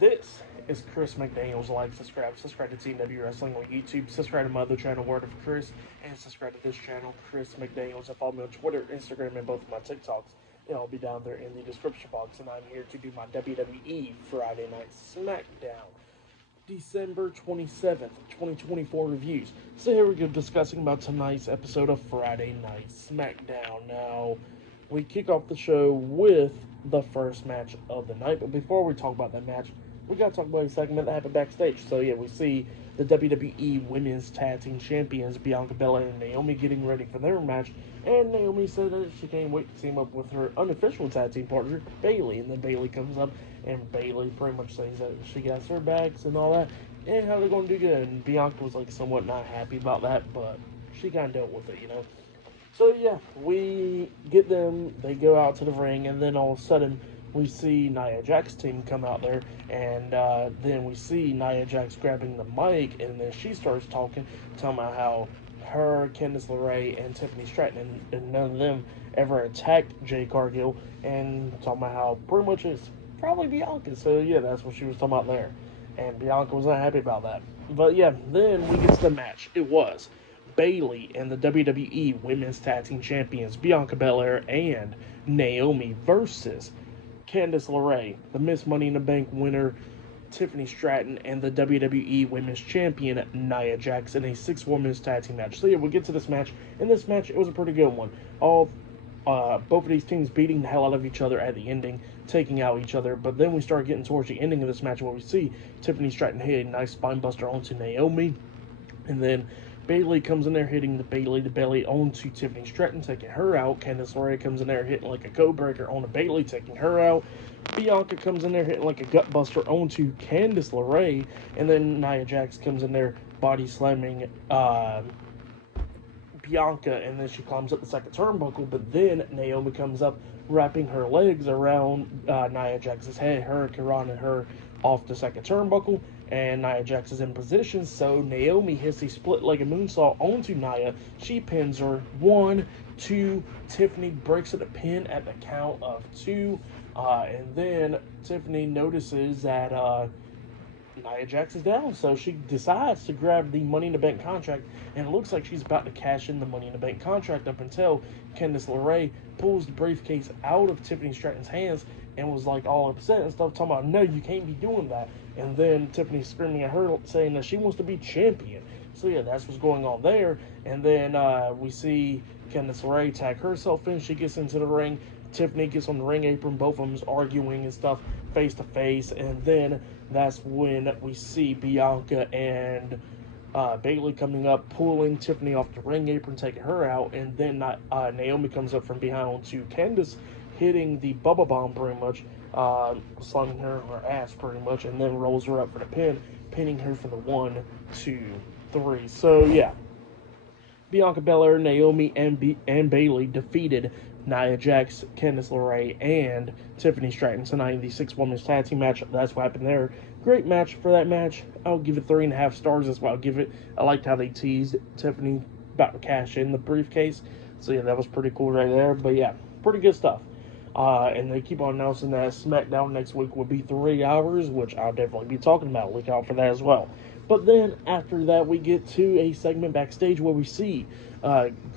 This is Chris McDaniels. Like, subscribe to TNW Wrestling on YouTube, subscribe to my other channel, Word of Chris, and subscribe to this channel, Chris McDaniels. And follow me on Twitter, Instagram, and both of my TikToks. They'll all be down there in the description box. And I'm here to do my WWE Friday Night SmackDown December 27th, 2024 reviews. So here we go, discussing about tonight's episode of Friday Night SmackDown. Now, we kick off the show with the first match of the night. But before we talk about that match, we got to talk about a segment that happened backstage. So yeah, we see the WWE Women's Tag Team Champions Bianca Belair and Naomi getting ready for their match. And Naomi said that she can't wait to team up with her unofficial tag team partner, Bayley. And then Bayley comes up, and Bayley pretty much says that she got her backs and all that, and how they're going to do good. And Bianca was like somewhat not happy about that, but she kind of dealt with it, you know. So yeah, we get them, they go out to the ring, and then all of a sudden, we see Nia Jax's team come out there, and then we see Nia Jax grabbing the mic, and then she starts talking about how her, Candice LeRae, and Tiffany Stratton, and none of them ever attacked Jade Cargill, and talking about how pretty much it's probably Bianca. So yeah, that's what she was talking about there, and Bianca was not happy about that. But yeah, then we get to the match. It was Bayley and the WWE Women's Tag Team Champions Bianca Belair and Naomi versus Candice LeRae, the Miss Money in the Bank winner Tiffany Stratton, and the WWE Women's Champion Nia Jax in a 6-women's tag team match. So yeah, we'll get to this match. In this match, it was a pretty good one. Both of these teams beating the hell out of each other at the ending, taking out each other. But then we start getting towards the ending of this match where we see Tiffany Stratton hit a nice spine buster onto Naomi, and then Bayley comes in there hitting the Bayley to belly onto Tiffany Stratton, taking her out. Candice LeRae comes in there hitting like a code breaker on the Bayley, taking her out. Bianca comes in there hitting like a gut buster onto Candice LeRae, and then Nia Jax comes in there body slamming Bianca, and then she climbs up the second turnbuckle. But then Naomi comes up, wrapping her legs around Nia Jax's head, her running her off the second turnbuckle, and Nia Jax is in position, so Naomi hits a split-legged moonsault onto Nia. She pins her. 1, 2, Tiffany breaks it a pin at the count of 2, and then Tiffany notices that Nia Jax is down, so she decides to grab the Money in the Bank contract, and it looks like she's about to cash in the Money in the Bank contract up until Candice LeRae pulls the briefcase out of Tiffany Stratton's hands and was like all upset and stuff, talking about, no, you can't be doing that. And then Tiffany screaming at her, saying that she wants to be champion. So yeah, that's what's going on there. And then we see Candice LeRae tag herself in. She gets into the ring. Tiffany gets on the ring apron. Both of them's arguing and stuff face to face. And then that's when we see Bianca and Bayley coming up, pulling Tiffany off the ring apron, taking her out. And then Naomi comes up from behind onto Candice, hitting the Bubba Bomb pretty much, slamming her on her ass pretty much, and then rolls her up for the pin, pinning her for the 1, 2, 3. So yeah, Bianca Belair, Naomi, and Bayley defeated Nia Jax, Candice LeRae, and Tiffany Stratton tonight in the 6-women's tag team match. That's what happened there. Great match for that match. I'll give it 3.5 stars. That's what I'll give it. I liked how they teased Tiffany about to cash in the briefcase. So yeah, that was pretty cool right there. But yeah, pretty good stuff. And they keep on announcing that SmackDown next week will be 3 hours, which I'll definitely be talking about. Look out for that as well. But then after that, we get to a segment backstage where we see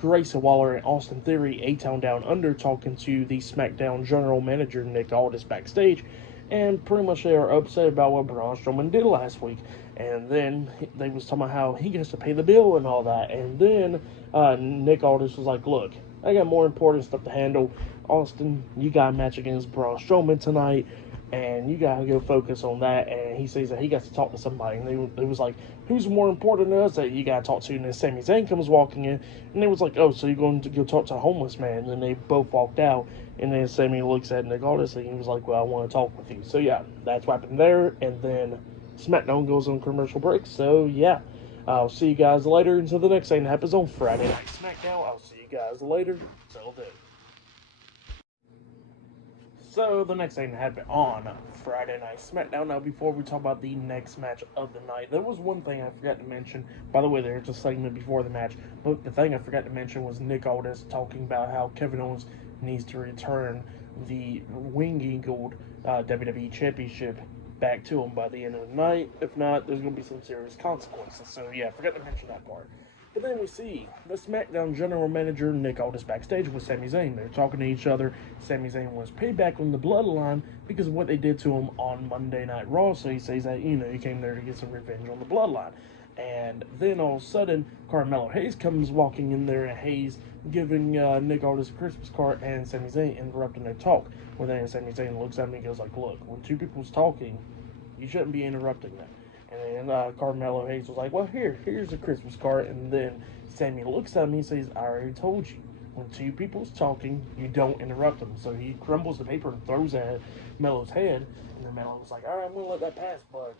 Grayson Waller and Austin Theory, A-Town Down Under, talking to the SmackDown general manager, Nick Aldis, backstage. And pretty much they are upset about what Braun Strowman did last week. And then they was talking about how he gets to pay the bill and all that. And then Nick Aldis was like, look, I got more important stuff to handle. Austin, you got a match against Braun Strowman tonight, and you got to go focus on that. And he says that he got to talk to somebody. And they was like, who's more important than us that you got to talk to? And then Sami Zayn comes walking in, and they was like, oh, so you're going to go talk to a homeless man? And then they both walked out. And then Sami looks at Nick Aldis, and he was like, well, I want to talk with you. So yeah, that's what happened there. And then SmackDown goes on commercial break. So yeah, I'll see you guys later until the next thing that happens on Friday Night SmackDown. I'll see you guys later. Till then. So, the next thing that happened on Friday Night SmackDown. Now, before we talk about the next match of the night, there was one thing I forgot to mention. By the way, there's a segment before the match, but the thing I forgot to mention was Nick Aldis talking about how Kevin Owens needs to return the Wing Eagle WWE Championship back to him by the end of the night. If not, there's going to be some serious consequences. So, yeah, forgot to mention that part. But then we see the SmackDown General Manager, Nick Aldis, backstage with Sami Zayn. They're talking to each other. Sami Zayn wants payback on the Bloodline because of what they did to him on Monday Night Raw. So he says that, he came there to get some revenge on the Bloodline. And then all of a sudden, Carmelo Hayes comes walking in there, and Hayes giving Nick Aldis a Christmas card, and Sami Zayn interrupting their talk. Well, then Sami Zayn looks at me and goes like, look, when two people's talking, you shouldn't be interrupting them. And then Carmelo Hayes was like, well, here's a Christmas card. And then Sami looks at me and says, I already told you, when two people's talking, you don't interrupt them. So he crumbles the paper and throws it at Melo's head. And then Melo was like, all right, I'm going to let that pass, but,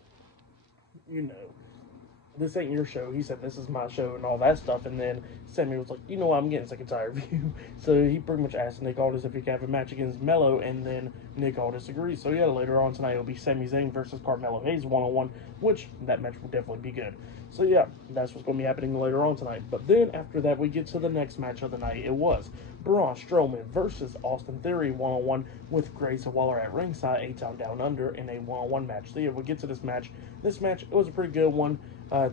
this ain't your show. He said, this is my show and all that stuff. And then Sami was like, you know what, I'm getting sick and tired of you. So he pretty much asked Nick Aldis if he could have a match against Melo, and then Nick Aldis agrees. So yeah, later on tonight it'll be Sami Zayn versus Carmelo Hayes one-on-one, which that match will definitely be good. So yeah, that's what's going to be happening later on tonight. But then after that, we get to the next match of the night. It was Braun Strowman versus Austin Theory one-on-one with Grayson Waller at ringside, A-Town Down Under, in a one-on-one match. So yeah, we get to this match. This match, it was a pretty good one.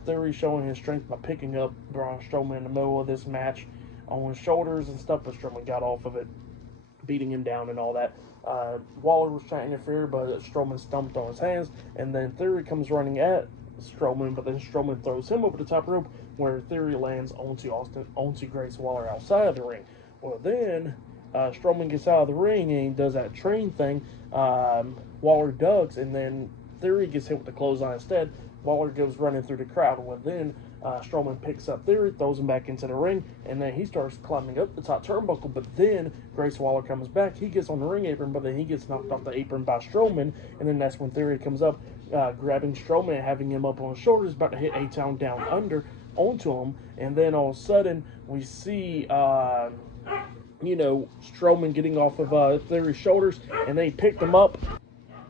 Theory showing his strength by picking up Braun Strowman in the middle of this match on his shoulders and stuff, but Strowman got off of it, beating him down and all that. Waller was trying to interfere, but Strowman stumped on his hands, and then Theory comes running at Strowman, but then Strowman throws him over the top rope, where Theory lands onto Grace Waller outside of the ring. Well, then Strowman gets out of the ring and he does that train thing. Waller ducks, and then Theory gets hit with the clothesline instead. Waller goes running through the crowd. Well, then Strowman picks up Theory, throws him back into the ring, and then he starts climbing up the top turnbuckle. But then Grace Waller comes back. He gets on the ring apron, but then he gets knocked off the apron by Strowman. And then that's when Theory comes up, grabbing Strowman, having him up on his shoulders, about to hit A-Town Down Under onto him. And then all of a sudden, we see, Strowman getting off of Theory's shoulders, and then he picked him up.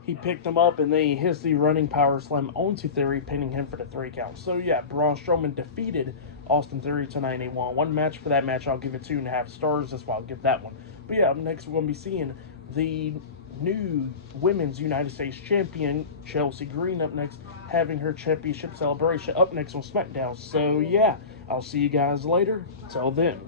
He picked him up, and then he hits the running power slam onto Theory, pinning him for the 3 count. So, yeah, Braun Strowman defeated Austin Theory tonight in a one-on-one match. For that match, I'll give it 2.5 stars. That's why I'll give that one. But, yeah, up next, we're going to be seeing the new Women's United States Champion, Chelsea Green, up next, having her championship celebration up next on SmackDown. So, yeah, I'll see you guys later. Till then.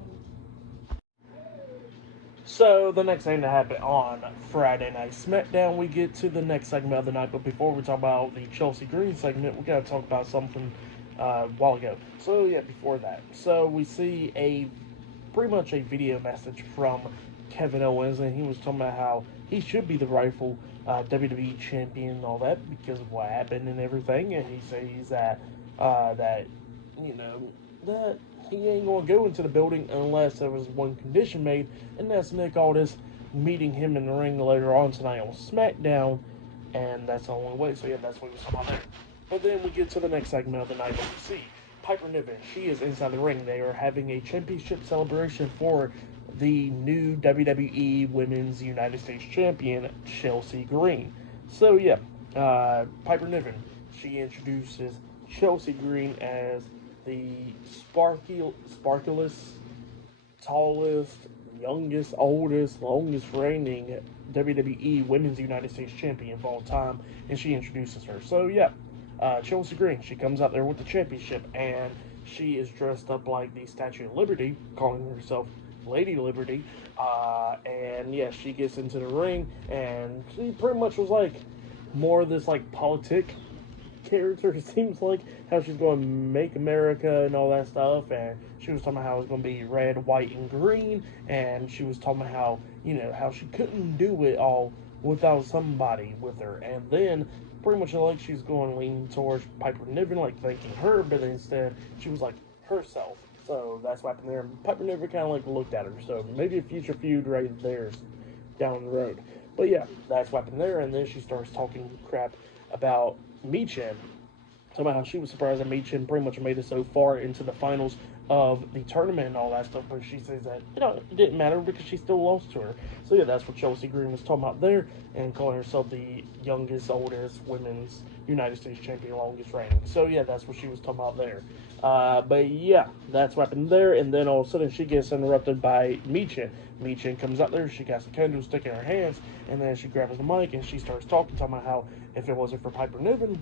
So, the next thing to happen on Friday Night SmackDown, we get to the next segment of the night. But before we talk about the Chelsea Green segment, we got to talk about something a while ago. So, yeah, before that. So, we see pretty much a video message from Kevin Owens, and he was talking about how he should be the rightful WWE champion and all that because of what happened and everything. And he says that he ain't going to go into the building unless there was one condition made, and that's Nick Aldis meeting him in the ring later on tonight on SmackDown, and that's the only way. So, yeah, that's what we saw there. But then we get to the next segment of the night, and we see Piper Niven. She is inside the ring. They are having a championship celebration for the new WWE Women's United States Champion, Chelsea Green. So, yeah, Piper Niven, she introduces Chelsea Green as the sparkliest, tallest, youngest, oldest, longest reigning WWE Women's United States Champion of all time, and she introduces her. So, yeah, Chelsea Green, she comes out there with the championship, and she is dressed up like the Statue of Liberty, calling herself Lady Liberty, and, yeah, she gets into the ring, and she pretty much was, like, more of this, like, politic character. It seems like how she's going to make America and all that stuff, and she was talking about how it's going to be red, white, and green, and she was talking about how, how she couldn't do it all without somebody with her, and then pretty much like she's going to lean towards Piper Niven, like thanking her, but instead she was like herself. So that's what happened there. Piper Niven kind of like looked at her, so maybe a future feud right there down the road. But yeah, that's what happened there, and then she starts talking crap about Michin. Somehow she was surprised that Michin pretty much made it so far into the finals of the tournament and all that stuff, but she says that, it didn't matter because she still lost to her. So yeah, that's what Chelsea Green was talking about there, and calling herself the youngest, oldest Women's United States Champion, longest reigning. So yeah, that's what she was talking about there. But yeah, that's what happened there, and then all of a sudden she gets interrupted by Michin. Michin comes out there, she got some candlestick in her hands, and then she grabs the mic and she starts talking about how if it wasn't for Piper Niven,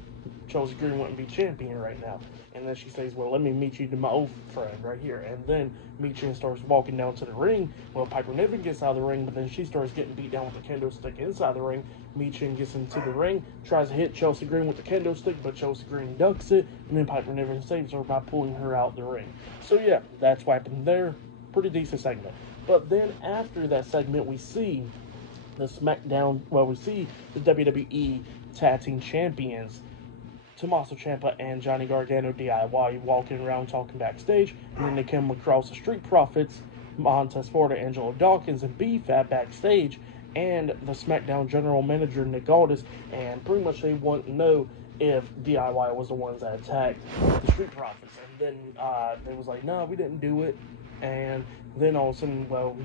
Chelsea Green wouldn't be champion right now. And then she says, well, let me meet you to my old friend right here. And then Michin starts walking down to the ring. Well, Piper Niven gets out of the ring, but then she starts getting beat down with the kendo stick inside the ring. Michin gets into the ring, tries to hit Chelsea Green with the kendo stick, but Chelsea Green ducks it, and then Piper Niven saves her by pulling her out the ring. So yeah, that's what happened there. Pretty decent segment. But then after that segment, we see the SmackDown, well, we see the WWE Tag Team Champions, Tommaso Ciampa and Johnny Gargano DIY walking around talking backstage, and then they come across the Street Profits, Montez Ford, Angelo Dawkins, and B-Fab backstage, and the SmackDown General Manager Nick Aldis, and pretty much they want to know if DIY was the ones that attacked the Street Profits, and then they was like, no, we didn't do it, and then all of a sudden, well,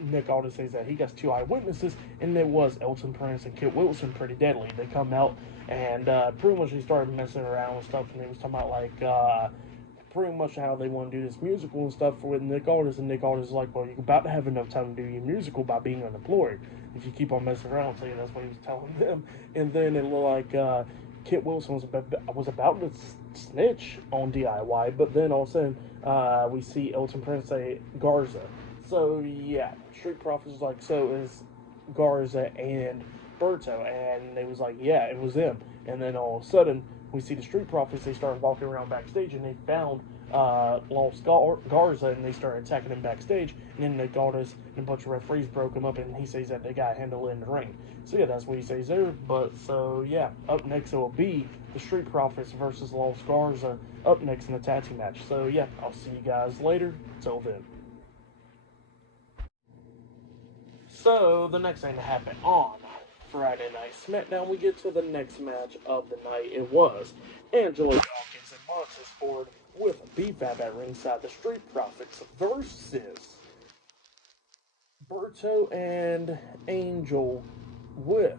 Nick Aldis says that he got 2 eyewitnesses, and it was Elton Prince and Kit Wilson, Pretty Deadly. They come out, and pretty much they started messing around with stuff, and they was talking about, like, pretty much how they want to do this musical and stuff with Nick Aldis, and Nick Aldis is like, well, you're about to have enough time to do your musical by being unemployed. If you keep on messing around, so yeah, that's what he was telling them. And then it looked like Kit Wilson was about to snitch on DIY, but then all of a sudden we see Elton Prince say Garza. So yeah, Street Profits was like, so is Garza and Berto, and they was like, yeah, it was them. And then all of a sudden we see the Street Profits, they started walking around backstage, and they found Lost Garza, and they started attacking him backstage, and then Nick Aldis and a bunch of referees broke him up, and he says that they got handled in the ring. So yeah, that's what he says there. But so yeah, up next it will be the Street Profits versus Lost Garza up next in the tag team match. So yeah, I'll see you guys later. Till then. So the next thing to happen on Friday Night SmackDown, we get to the next match of the night. It was Angelo Dawkins and Montez Ford with B-Fab at ringside. The Street Profits versus Berto and Angel with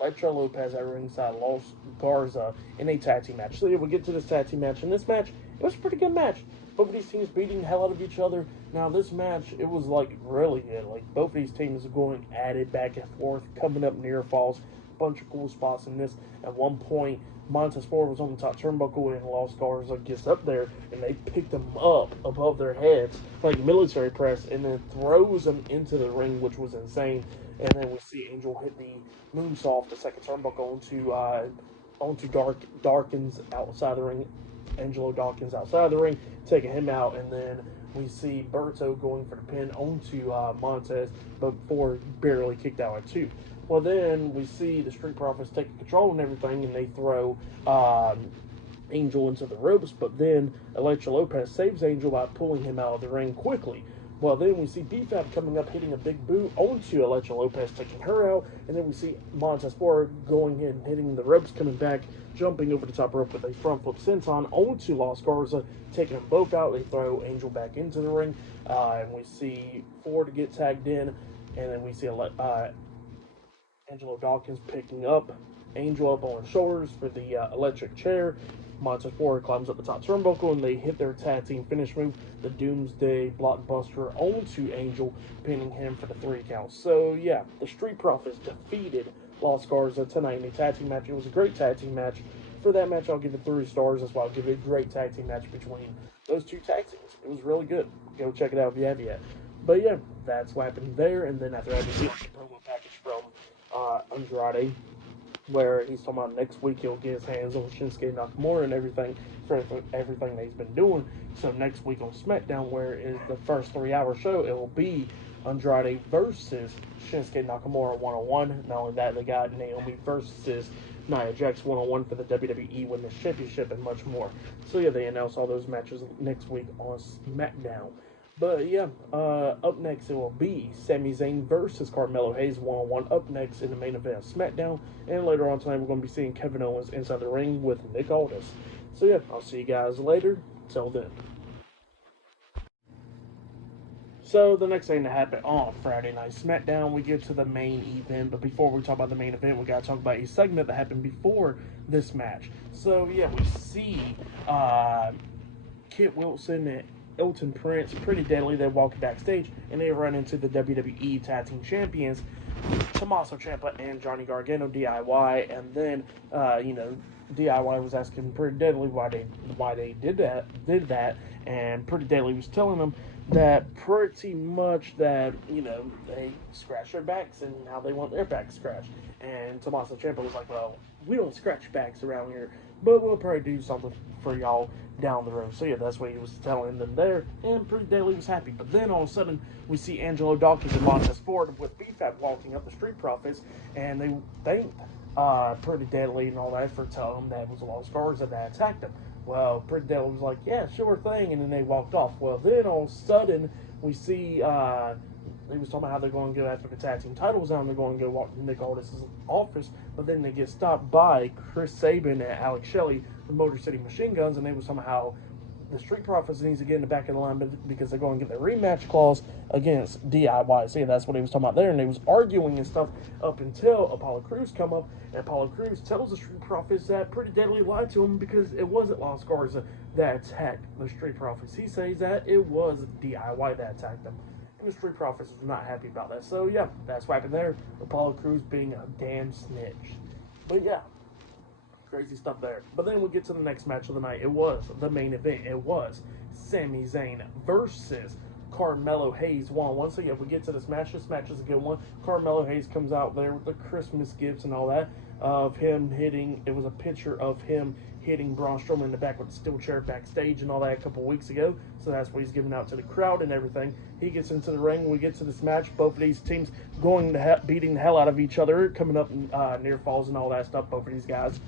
Electra Lopez at ringside, Los Garza in a tag team match. So yeah, we get to this tag team match. In this match, it was a pretty good match. Both of these teams beating the hell out of each other. Now, this match, it was, like, really good. Like, both of these teams are going at it back and forth, coming up near falls. Bunch of cool spots in this. At one point, Montez Ford was on the top turnbuckle, and Los Garza gets up there, and they picked them up above their heads, like military press, and then throws them into the ring, which was insane. And then we see Angel hit the moonsault, the second turnbuckle, onto Dawkins outside the ring. Angelo Dawkins outside the ring, taking him out, and then we see Berto going for the pin onto Montez, but Ford barely kicked out at 2. Well, then we see the Street Profits taking control and everything, and they throw Angel into the ropes, but then Electra Lopez saves Angel by pulling him out of the ring quickly. Well, then we see B-Fab coming up, hitting a big boot onto Electra Lopez, taking her out, and then we see Montez Ford going in, hitting the ropes, coming back, jumping over the top rope with a front flip senton onto Los Garza, taking them both out. They throw Angel back into the ring, and we see Ford get tagged in, and then we see Angelo Dawkins picking up Angel up on his shoulders for the electric chair. Montez Ford climbs up the top turnbuckle, and they hit their tag team finish move, the Doomsday Blockbuster, onto Angel, pinning him for the 3 count. So yeah, the Street Profits defeated Los Garza tonight in a tag team match. It was a great tag team match. For that match, I'll give it 3 stars. That's why I'll give it a great tag team match between those 2 tag teams. It was really good. Go check it out if you have yet. But yeah, that's what happened there. And then after that, we see a promo package from Andrade, where he's talking about next week he'll get his hands on Shinsuke Nakamura and everything for everything that he's been doing. So next week on SmackDown, where is the first 3-hour show, it will be Andrade versus Shinsuke Nakamura 1-on-1. Not only that, they got Naomi versus Nia Jax 1-on-1 for the WWE Women's Championship and much more. So yeah, they announced all those matches next week on SmackDown. But yeah, up next it will be Sami Zayn versus Carmelo Hayes 1-on-1 up next in the main event of SmackDown. And later on tonight we're going to be seeing Kevin Owens inside the ring with Nick Aldis. So yeah, I'll see you guys later. Till then. So the next thing to happen on Friday Night SmackDown, we get to the main event. But before we talk about the main event, we got to talk about a segment that happened before this match. So yeah, we see Kit Wilson and Elton Prince, Pretty Deadly, they're walking backstage, and they run into the WWE Tag Team Champions, Tommaso Ciampa and Johnny Gargano DIY, and then DIY was asking Pretty Deadly why they did that, and Pretty Deadly was telling them that pretty much that they scratch their backs and how they want their backs scratched, and Tommaso Ciampa was like, well, we don't scratch backs around here, but we'll probably do something for y'all down the road. So yeah, that's what he was telling them there, and Pretty Deadly was happy. But then all of a sudden, we see Angelo Dawkins and Montez Ford with BFAB walking up the Street Profits, and they thanked Pretty Deadly and all that for telling them that it was Lost Stars that attacked them. Well, Pretty Deadly was like, yeah, sure thing, and then they walked off. Well, then all of a sudden, we see they was talking about how they're going to go after the tag team titles and they're going to go walk to Nick Aldis' office, but then they get stopped by Chris Sabin and Alex Shelley, the Motor City Machine Guns, and they was somehow the Street Profits needs to get in the back of the line because they're going to get their rematch clause against DIY. So yeah, that's what he was talking about there, and they was arguing and stuff up until Apollo Crews come up, and Apollo Crews tells the Street Profits that Pretty Deadly lied to him because it wasn't Lost Garza that attacked the Street Profits. He says that it was DIY that attacked them. The Street Profits was not happy about that. So yeah, that's what happened there. Apollo Crews being a damn snitch. But yeah, crazy stuff there. But then we'll get to the next match of the night. It was the main event. It was Sami Zayn versus Carmelo Hayes 1-on-1. So yeah, we get to this match. This match is a good one. Carmelo Hayes comes out there with the Christmas gifts and all that of him hitting. It was a picture of him hitting Braun Strowman in the back with a steel chair backstage and all that a couple weeks ago. So that's what he's giving out to the crowd and everything. He gets into the ring. We get to this match. Both of these teams going to beating the hell out of each other, coming up near falls and all that stuff. Both of these guys,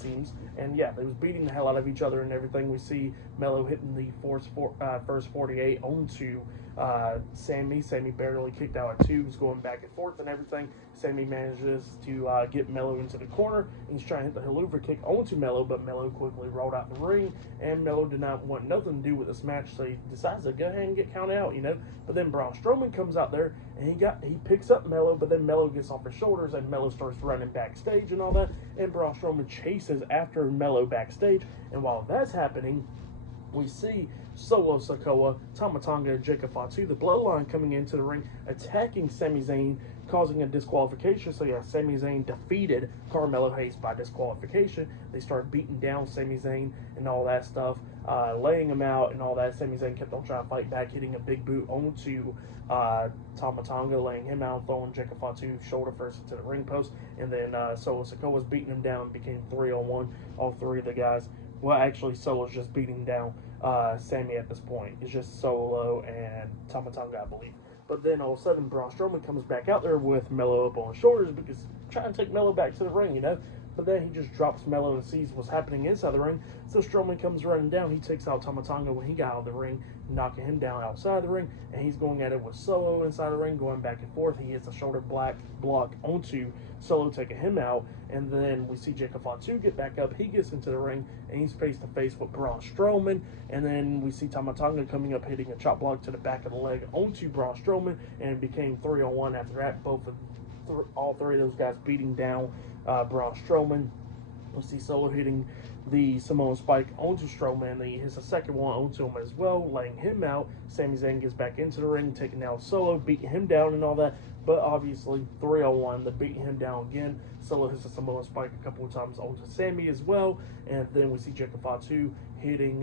teams. And yeah, they was beating the hell out of each other and everything. We see Melo hitting the first 48 onto Sami. Sami barely kicked out at 2, was going back and forth and everything. Sami manages to get Melo into the corner, and he's trying to hit the Helluva kick onto Melo, but Melo quickly rolled out the ring, and Melo did not want nothing to do with this match, so he decides to go ahead and get counted out, But then Braun Strowman comes out there, and he picks up Melo, but then Melo gets off his shoulders, and Melo starts running backstage and all that, and Braun Strowman chases after Melo backstage, and while that's happening, we see Solo Sikoa, Tama Tonga, and Jacob Fatu, the Bloodline, coming into the ring, attacking Sami Zayn, causing a disqualification. So yeah, Sami Zayn defeated Carmelo Hayes by disqualification. They started beating down Sami Zayn and all that stuff, laying him out and all that. Sami Zayn kept on trying to fight back, hitting a big boot onto Tama Tonga, laying him out, throwing Jacob Fatu shoulder first into the ring post, and then Solo Sikoa was beating him down, became 3-on-1. All three of the guys. Well, actually, Solo's just beating down Sami at this point. It's just Solo and Tama Tonga, I believe. But then all of a sudden, Braun Strowman comes back out there with Melo up on his shoulders because trying to take Melo back to the ring, But then he just drops Melo and sees what's happening inside the ring. So Strowman comes running down. He takes out Tama Tonga when he got out of the ring, knocking him down outside the ring. And he's going at it with Solo inside the ring, going back and forth. He hits a shoulder block onto Solo, taking him out. And then we see Jacob Fatu get back up. He gets into the ring, and he's face-to-face with Braun Strowman. And then we see Tama Tonga coming up, hitting a chop block to the back of the leg onto Braun Strowman. And it became 3-on-1 after that. All three of those guys beating down Braun Strowman. We'll see Solo hitting the Samoan Spike onto Strowman. He hits a second one onto him as well, laying him out. Sami Zayn gets back into the ring, taking out Solo, beating him down and all that. But obviously, 3-on-1, they're beating him down again. Solo hits a Samoan Spike a couple of times onto Sami as well. And then we see Jacob Fatu hitting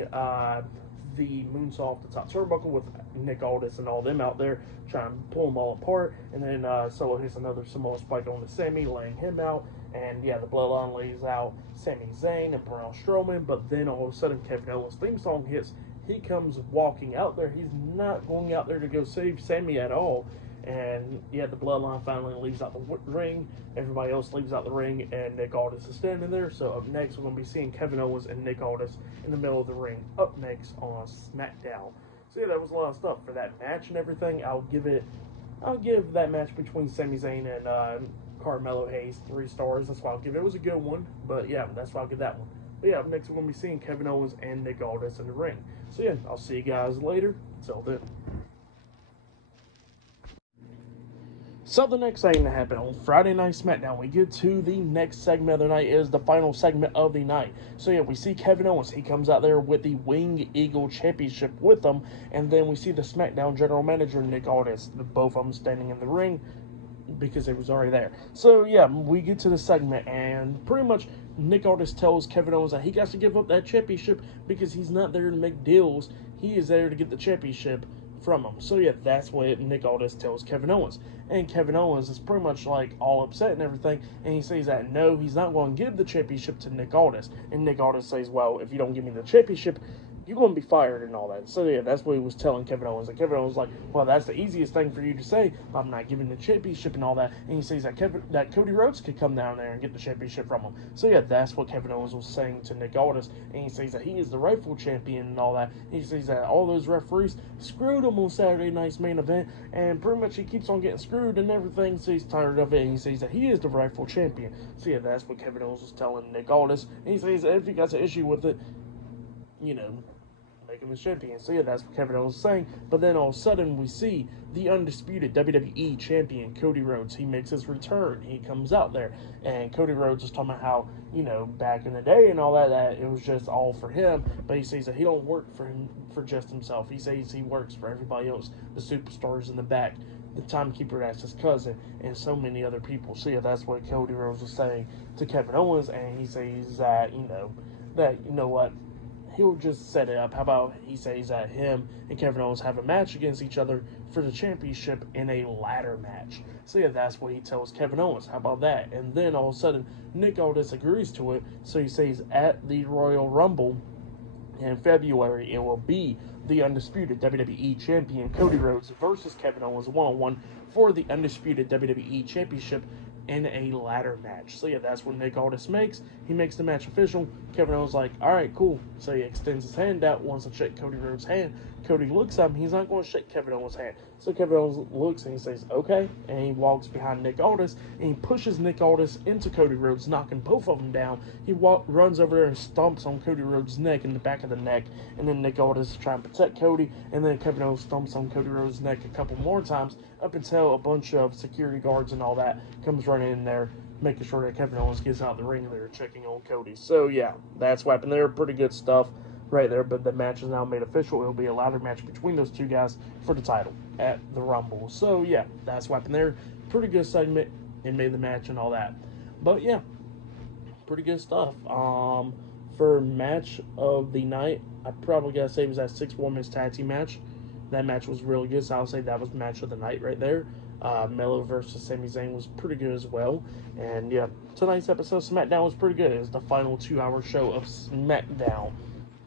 the moonsault off the top turnbuckle with Nick Aldis and all them out there, trying to pull them all apart. And then Solo hits another Samoan Spike onto Sami, laying him out. And yeah, the Bloodline lays out Sami Zayn and Braun Strowman. But then all of a sudden, Kevin Owens' theme song hits. He comes walking out there. He's not going out there to go save Sami at all. And yeah, the Bloodline finally leaves out the ring. Everybody else leaves out the ring, and Nick Aldis is standing there. So up next, we're going to be seeing Kevin Owens and Nick Aldis in the middle of the ring. Up next on SmackDown. So yeah, that was a lot of stuff for that match and everything. I'll give that match between Sami Zayn and Carmelo Hayes 3 stars. That's why I'll give it. It was a good one, but yeah, that's why I'll give that one. But yeah, up next we're going to be seeing Kevin Owens and Nick Aldis in the ring. So yeah, I'll see you guys later. Until then. So the next thing that happened on Friday Night SmackDown, we get to the next segment of the night. Is the final segment of the night. So yeah, we see Kevin Owens. He comes out there with the Winged Eagle Championship with him. And then we see the SmackDown General Manager, Nick Aldis. Both of them standing in the ring. because it was already there. So yeah, we get to the segment, and pretty much Nick Aldis tells Kevin Owens that he got to give up that championship because he's not there to make deals. He is there to get the championship from him. So yeah, that's what Nick Aldis tells Kevin Owens. And Kevin Owens is pretty much like all upset and everything, and he says that no, he's not going to give the championship to Nick Aldis. And Nick Aldis says, well, if you don't give me the championship, you're going to be fired and all that. So yeah, that's what he was telling Kevin Owens. And Kevin Owens was like, well, that's the easiest thing for you to say, but I'm not giving the championship and all that. And he says that Cody Rhodes could come down there and get the championship from him. So yeah, that's what Kevin Owens was saying to Nick Aldis. And he says that he is the rightful champion and all that. And he says that all those referees screwed him on Saturday night's main event, and pretty much he keeps on getting screwed and everything, so he's tired of it. And he says that he is the rightful champion. So yeah, that's what Kevin Owens was telling Nick Aldis. And he says that if he got an issue with it, you know, make him a champion. So yeah, that's what Kevin Owens was saying. But then all of a sudden we see the undisputed WWE champion Cody Rhodes. He makes his return. He comes out there, and Cody Rhodes is talking about how, you know, back in the day and all that, that it was just all for him. But he says that he don't work for just himself. He says he works for everybody else, the superstars in the back, the timekeeper that's his cousin, and so many other people. So yeah, that's what Cody Rhodes was saying to Kevin Owens. And he says that, you know what, he'll just set it up. How about he says that him and Kevin Owens have a match against each other for the championship in a ladder match. So yeah, that's what he tells Kevin Owens. How about that? And then all of a sudden, Nick Aldis agrees to it. So he says at the Royal Rumble in February, it will be the undisputed WWE champion Cody Rhodes versus Kevin Owens one-on-one for the undisputed WWE championship in a ladder match. So yeah, that's what Nick Aldis makes. He makes the match official. Kevin Owens like, all right, cool. So he extends his hand out, wants to shake Cody Rhodes' hand. Cody looks at him. He's not going to shake Kevin Owens' hand. So Kevin Owens looks and he says, okay. And he walks behind Nick Aldis, and he pushes Nick Aldis into Cody Rhodes, knocking both of them down. He runs over there and stomps on Cody Rhodes' neck, in the back of the neck. And then Nick Aldis is trying to protect Cody. And then Kevin Owens stomps on Cody Rhodes' neck a couple more times, up until a bunch of security guards and all that comes running in there, making sure that Kevin Owens gets out of the ring. They're checking on Cody. So yeah, that's what happened there. Pretty good stuff right there. But the match is now made official. It'll be a ladder match between those two guys for the title at the Rumble. So yeah, that's what happened there. Pretty good segment, and made the match and all that. But yeah, pretty good stuff. For match of the night, I probably gotta say it was that 6-women's tag team match. That match was really good, so I'll say that was match of the night right there. Melo versus Sami Zayn was pretty good as well. And yeah, tonight's episode of SmackDown was pretty good. It was the final 2-hour show of SmackDown.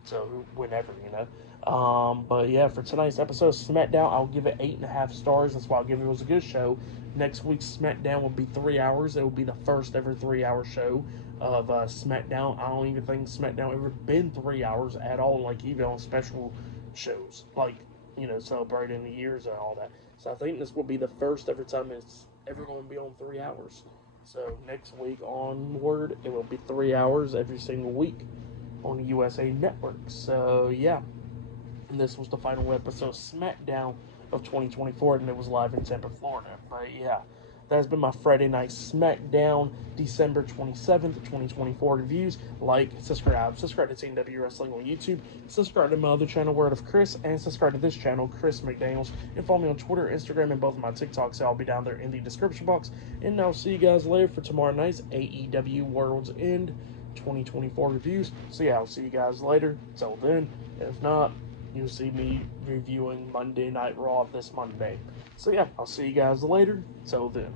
So whenever, you know. But yeah, for tonight's episode of SmackDown, I'll give it 8.5 stars. That's why I'll give it was a good show. Next week's SmackDown will be 3 hours. It will be the first ever 3-hour show of SmackDown. I don't even think SmackDown ever been 3 hours at all, like even on special shows, like, you know, celebrating the years and all that. So I think this will be the first ever time it's ever going to be on 3 hours. So next week onward, it will be 3 hours every single week on the USA Network. So yeah, and this was the final episode of SmackDown of 2024, and it was live in Tampa, Florida. But yeah, that's been my Friday night SmackDown, December 27th, 2024 reviews. Like, subscribe to TNW Wrestling on YouTube, subscribe to my other channel, Word of Chris, and subscribe to this channel, Chris McDaniels, and follow me on Twitter, Instagram, and both of my TikToks. I'll be down there in the description box. And I'll see you guys later for tomorrow night's AEW World's End 2024 reviews. So yeah, I'll see you guys later. Till then, if not, you'll see me reviewing Monday Night Raw this Monday. So yeah, I'll see you guys later. Till then.